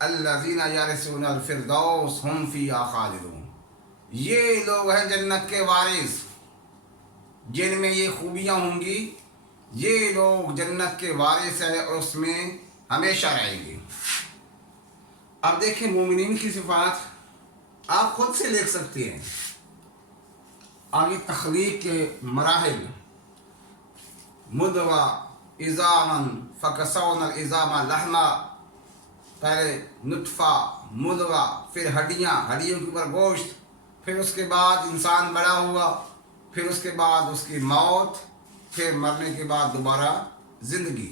الذین یرثون الفردوس ہم فیہا خالدون، یہ لوگ ہیں جنت کے وارث جن میں یہ خوبیاں ہوں گی، یہ لوگ جنت کے وارث ہیں اور اس میں ہمیشہ رہیں گے۔ اب دیکھیں مومنین کی صفات آپ خود سے لکھ سکتے ہیں۔ آگے تخلیق کے مراحل، مدغہ عظاما فکسونا العظام لحما، پہلے نطفہ، مدغہ، پھر ہڈیاں، ہڈیوں کے اوپر گوشت، پھر اس کے بعد انسان بڑا ہوا، پھر اس کے بعد اس کی موت، پھر مرنے کے بعد دوبارہ زندگی۔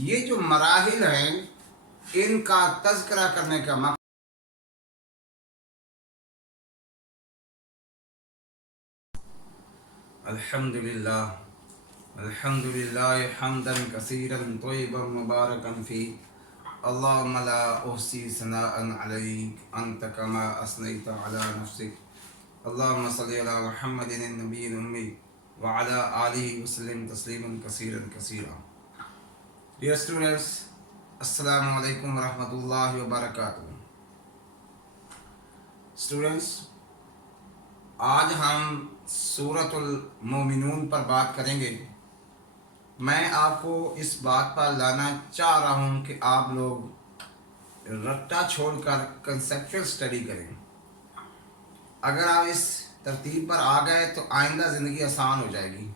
یہ جو مراحل ہیں ان کا تذکرہ کرنے کا مقصد الحمدللہ الحمدللہ حمدا کثیرا طیبا مبارکا فی، اللہم لا احصی ثناء علیک انت کما اثنیت علی نفسک، اللہم صلی علی محمد النبی الامی وعلی آلہ وسلم تسلیما کثیرا کثیرا۔ ڈیئر اسٹوڈنٹس، السلام علیکم ورحمۃ اللہ وبرکاتہ۔ اسٹوڈنٹس، آج ہم سورۃ المومنون پر بات کریں گے۔ میں آپ کو اس بات پر لانا چاہ رہا ہوں کہ آپ لوگ رٹا چھوڑ کر کنسیپچول سٹڈی کریں۔ اگر آپ اس ترتیب پر آ گئے تو آئندہ زندگی آسان ہو جائے گی۔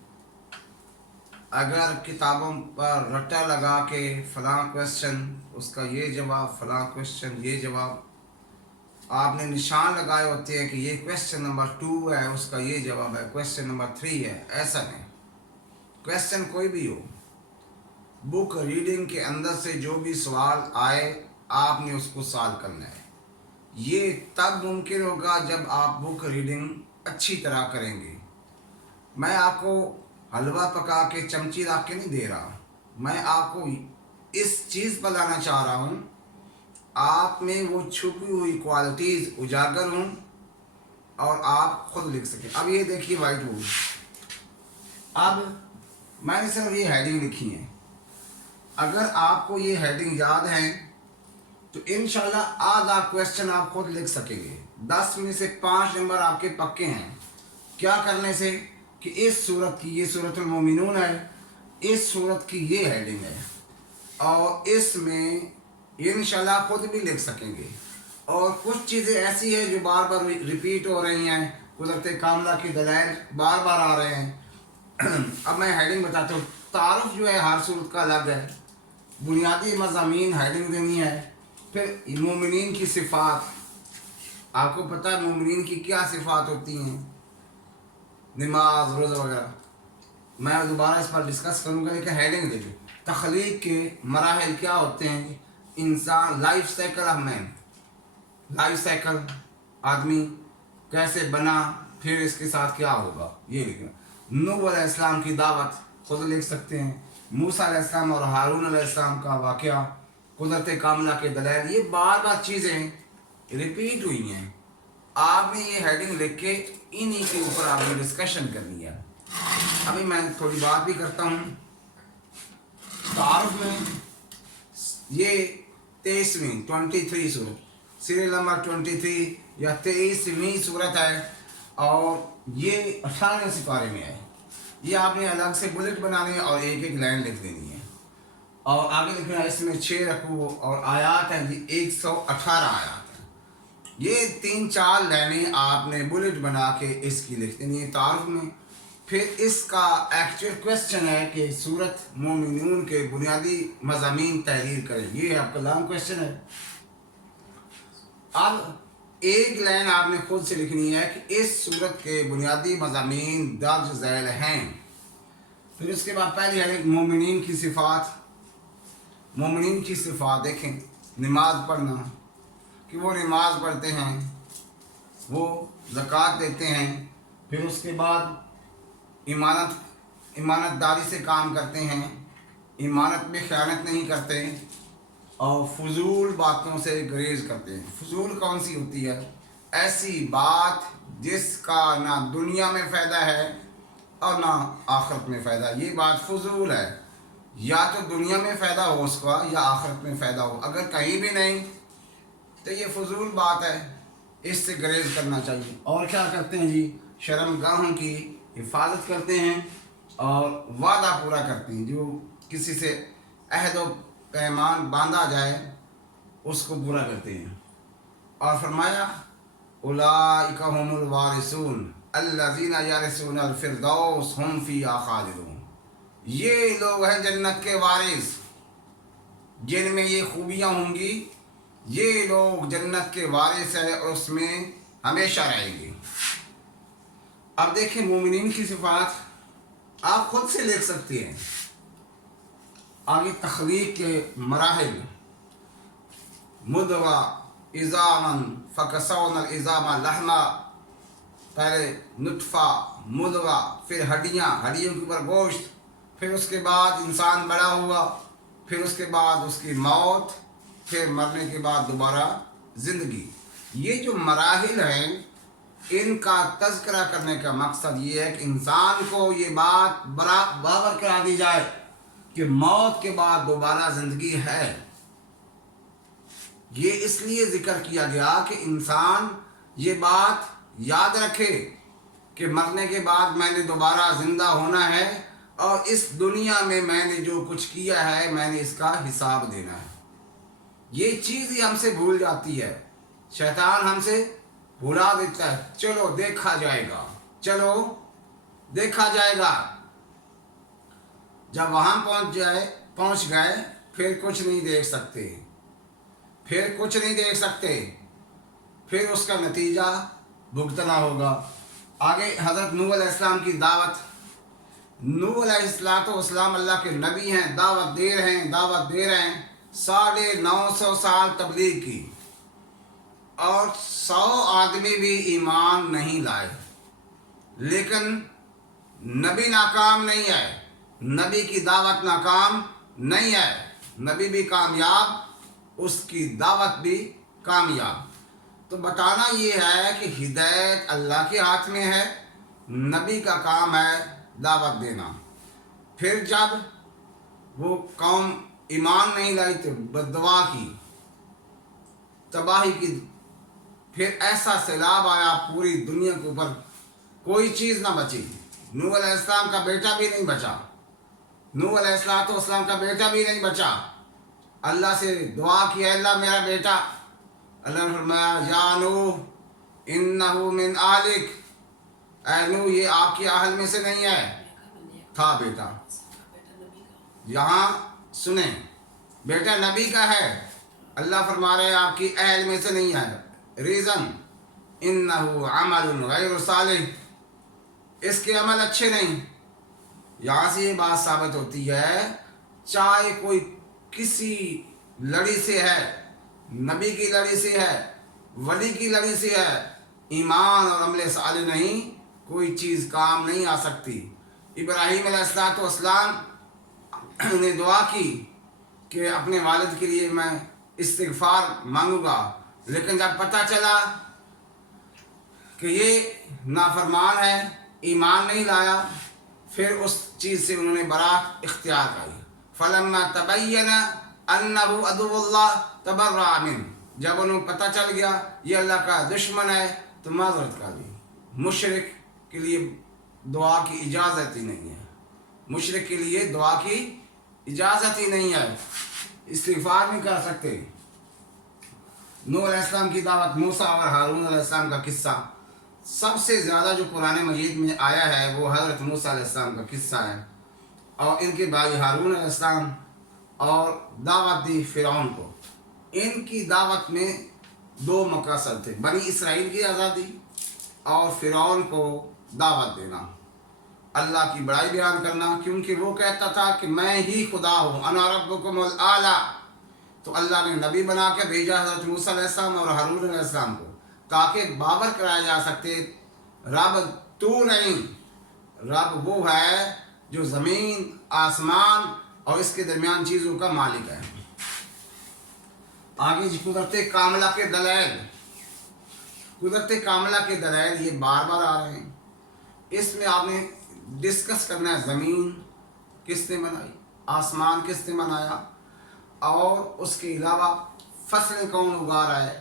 اگر کتابوں پر رٹا لگا کے فلاں کویسچن اس کا یہ جواب، فلاں کویسچن یہ جواب، آپ نے نشان لگائے ہوتے ہیں کہ یہ کویسچن نمبر 2 ہے، اس کا یہ جواب ہے، کویسچن نمبر 3 ہے، ایسا نہیں۔ کویسچن کوئی بھی ہو، بک ریڈنگ کے اندر سے جو بھی سوال آئے آپ نے اس کو سالو کرنا ہے۔ یہ تب ممکن ہوگا جب آپ بک ریڈنگ اچھی طرح کریں گے۔ میں آپ کو حلوہ پکا کے چمچی رکھ کے نہیں دے رہا، میں آپ کو اس چیز پر لانا چاہ رہا ہوں آپ میں وہ چھپی ہوئی کوالٹیز اجاگر ہوں اور آپ خود لکھ سکیں۔ اب یہ دیکھیے وائٹ بورڈ، اب میں نے صرف یہ ہیڈنگ لکھی ہے۔ اگر آپ کو یہ ہیڈنگ یاد ہے تو انشاءاللہ آدھا کویسچن آپ خود لکھ سکیں گے۔ 10 میں سے 5 نمبر آپ کے پکے ہیں۔ کیا کرنے سے کہ اس صورت کی، یہ سورۃ المومنون ہے، اس صورت کی یہ ہیڈنگ ہے اور اس میں انشاءاللہ خود بھی لکھ سکیں گے۔ اور کچھ چیزیں ایسی ہیں جو بار بار ریپیٹ ہو رہی ہیں، قدرت کاملہ کی دلائل بار بار آ رہے ہیں۔ اب میں ہیڈنگ بتاتا ہوں۔ تعارف جو ہے ہر صورت کا الگ ہے، بنیادی مضامین ہیڈنگ دینی ہے، پھر مومنین کی صفات، آپ کو پتہ ہے مومنین کی کیا صفات ہوتی ہیں، نماز، روزہ وغیرہ۔ میں دوبارہ اس پر ڈسکس کروں گا، لیکن ہیڈنگ دیکھیں۔ تخلیق کے مراحل کیا ہوتے ہیں، انسان، life cycle of man, life cycle, آدمی کیسے بنا، پھر اس کے ساتھ کیا ہوگا، یہ لکھنا۔ نوح علیہ السلام کی دعوت خود لکھ سکتے ہیں، موسیٰ علیہ السلام اور ہارون علیہ السلام کا واقعہ، قدرت کاملہ کے دلائل، یہ بار بار چیزیں ریپیٹ ہوئی ہیں۔ آپ نے یہ ہیڈنگ لکھ کے انہی کے اوپر آپ نے ڈسکشن کرنی ہے۔ ابھی میں تھوڑی بات بھی کرتا ہوں۔ تعارف میں یہ 23 صورت، سیریل نمبر 23 یا 23ویں صورت ہے اور یہ 18ویں سپارے میں ہے۔ یہ آپ نے الگ سے بلٹ بنانے اور ایک ایک لائن لکھ دینی ہے اور آگے لکھنا ہے اس میں 6 رکوع اور آیات ہیں جی 118 آیات ہیں۔ یہ 3-4 لائنیں آپ نے بلٹ بنا کے اس کی لکھ دینی ہے تعارف میں۔ پھر اس کا ایکچوئل کویسچن ہے کہ سورۃ مومنون کے بنیادی مضامین تحریر کریں، یہ آپ کا لانگ کویسچن ہے۔ اب ایک لائن آپ نے خود سے لکھنی ہے کہ اس سورت کے بنیادی مضامین درج ذیل ہیں۔ پھر اس کے بعد پہلی ہے مومنین کی صفات۔ مومنین کی صفات دیکھیں، نماز پڑھنا، کہ وہ نماز پڑھتے ہیں، وہ زکوٰۃ دیتے ہیں، پھر اس کے بعد امانت داری سے کام کرتے ہیں، امانت میں خیانت نہیں کرتے اور فضول باتوں سے گریز کرتے ہیں۔ فضول کون سی ہوتی ہے؟ ایسی بات جس کا نہ دنیا میں فائدہ ہے اور نہ آخرت میں فائدہ۔ یہ بات فضول ہے، یا تو دنیا میں فائدہ ہو اس کا یا آخرت میں فائدہ ہو۔ اگر کہیں بھی نہیں تو یہ فضول بات ہے، اس سے گریز کرنا چاہیے۔ اور کیا کرتے ہیں جی، شرم گاہوں کی حفاظت کرتے ہیں اور وعدہ پورا کرتے ہیں، جو کسی سے عہد و پیمان باندھا جائے اس کو پورا کرتے ہیں۔ اور فرمایا اولئک هم الوارثون الذین یرثون الفردوس هم فیہا خالدون، یہ لوگ ہیں جنت کے وارث جن میں یہ خوبیاں ہوں گی، یہ لوگ جنت کے وارث ہیں اور اس میں ہمیشہ رہیں گے۔ اب دیکھیں مومنین کی صفات آپ خود سے لکھ سکتے ہیں۔ آگے تخلیق کے مراحل، مدغہ عظاما فکسونا العظام لحما، پہلے نطفہ، مدغہ، پھر ہڈیاں، ہڈیوں کے اوپر گوشت، پھر اس کے بعد انسان بڑا ہوا، پھر اس کے بعد اس کی موت، پھر مرنے کے بعد دوبارہ زندگی۔ یہ جو مراحل ہیں ان کا تذکرہ کرنے کا مقصد یہ ہے کہ انسان کو یہ بات باور کرا دی جائے کہ موت کے بعد دوبارہ زندگی ہے۔ یہ اس لیے ذکر کیا گیا کہ انسان یہ بات یاد رکھے کہ مرنے کے بعد میں نے دوبارہ زندہ ہونا ہے اور اس دنیا میں میں نے جو کچھ کیا ہے میں نے اس کا حساب دینا ہے۔ یہ چیز ہی ہم سے بھول جاتی ہے، شیطان ہم سے بھلا دیتا ہے، چلو دیکھا جائے گا، چلو دیکھا جائے گا۔ جب وہاں پہنچ گئے پھر کچھ نہیں دیکھ سکتے، پھر کچھ نہیں دیکھ سکتے، پھر اس کا نتیجہ بھگتنا ہوگا۔ آگے حضرت نوح علیہ السلام کی دعوت، نوح علیہ السلام اللہ کے نبی ہیں، دعوت دے رہے ہیں 950 سال تبلیغ کی، اور 100 آدمی بھی ایمان نہیں لائے، لیکن نبی ناکام نہیں ہے، نبی کی دعوت ناکام نہیں ہے، نبی بھی کامیاب، اس کی دعوت بھی کامیاب۔ تو بتانا یہ ہے کہ ہدایت اللہ کے ہاتھ میں ہے، نبی کا کام ہے دعوت دینا۔ پھر جب وہ قوم ایمان نہیں لائی تو بددعا کی، تباہی کی، پھر ایسا سیلاب آیا پوری دنیا کے اوپر، کوئی چیز نہ بچی۔ نوح علیہ السلام کا بیٹا بھی نہیں بچا، نوح علیہ السلام کا بیٹا بھی نہیں بچا۔ اللہ سے دعا کی، اے اللہ میرا بیٹا، اللہ نے فرمایا یا نوح انہو من آلک، اے نوح یہ آپ کی اہل میں سے نہیں ہے، تھا بیٹا۔ یہاں سنیں، بیٹا نبی کا ہے، اللہ فرما رہے ہیں آپ کی اہل میں سے نہیں ہے۔ ریزن انہو عمل غیر صالح، اس کے عمل اچھے نہیں۔ یہاں سے یہ بات ثابت ہوتی ہے چاہے کوئی کسی لڑی سے ہے، نبی کی لڑی سے ہے، ولی کی لڑی سے ہے، ایمان اور عمل صالح نہیں، کوئی چیز کام نہیں آ سکتی۔ ابراہیم علیہ السلام نے دعا کی کہ اپنے والد کے لیے میں استغفار مانگوں گا، لیکن جب پتہ چلا کہ یہ نافرمان ہے، ایمان نہیں لایا، پھر اس چیز سے انہوں نے برات اختیار کی۔ فلما تبین انہ عدو اللہ تبرأ منہ، جب انہوں پتہ چل گیا یہ اللہ کا دشمن ہے تو معذرت کر لی۔ مشرک کے لیے دعا کی اجازت ہی نہیں ہے، مشرک کے لیے دعا کی اجازت ہی نہیں ہے، استغفار نہیں کر سکتے۔ نوح علیہ السلام کی دعوت، موسیٰ اور ہارون علیہ السلام کا قصہ، سب سے زیادہ جو قرآن مجید میں آیا ہے وہ حضرت موسیٰ علیہ السلام کا قصہ ہے، اور ان کے بھائی ہارون علیہ السلام، اور دعوت دی فرعون کو۔ ان کی دعوت میں 2 مقاصد تھے، بنی اسرائیل کی آزادی اور فرعون کو دعوت دینا، اللہ کی بڑائی بیان کرنا، کیونکہ وہ کہتا تھا کہ میں ہی خدا ہوں، انا ربکم الاعلی۔ تو اللہ نے نبی بنا کے بھیجا حضرت موسیٰ علیہ السلام اور ہارون علیہ السلام کو، تاکہ باور کرایا جا سکتے رب تو نہیں، رب وہ ہے جو زمین، آسمان اور اس کے درمیان چیزوں کا مالک ہے۔ آگے جی قدرت کاملہ کے دلائل، قدرت کاملہ کے دلائل یہ بار بار آ رہے ہیں، اس میں آپ نے ڈسکس کرنا ہے زمین کس نے بنائی، آسمان کس نے بنایا، اور اس کے علاوہ فصلیں کون اگا رہا ہے،